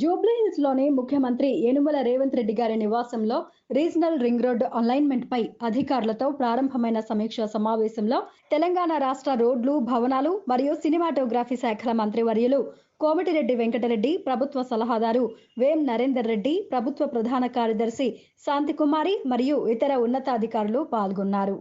జూబ్లీహిల్స్ లోని ముఖ్యమంత్రి యనుమల రేవంత్ రెడ్డి గారి నివాసంలో రీజనల్ రింగ్ రోడ్డు అలైన్మెంట్ పై అధికారులతో ప్రారంభమైన సమీక్షా సమావేశంలో తెలంగాణ రాష్ట్ర రోడ్లు, భవనాలు మరియు సినిమాటోగ్రఫీ శాఖల మంత్రివర్యులు కోమటిరెడ్డి వెంకటరెడ్డి, ప్రభుత్వ సలహాదారు వేం నరేందర్ రెడ్డి, ప్రభుత్వ ప్రధాన కార్యదర్శి శాంతికుమారి మరియు ఇతర ఉన్నతాధికారులు పాల్గొన్నారు.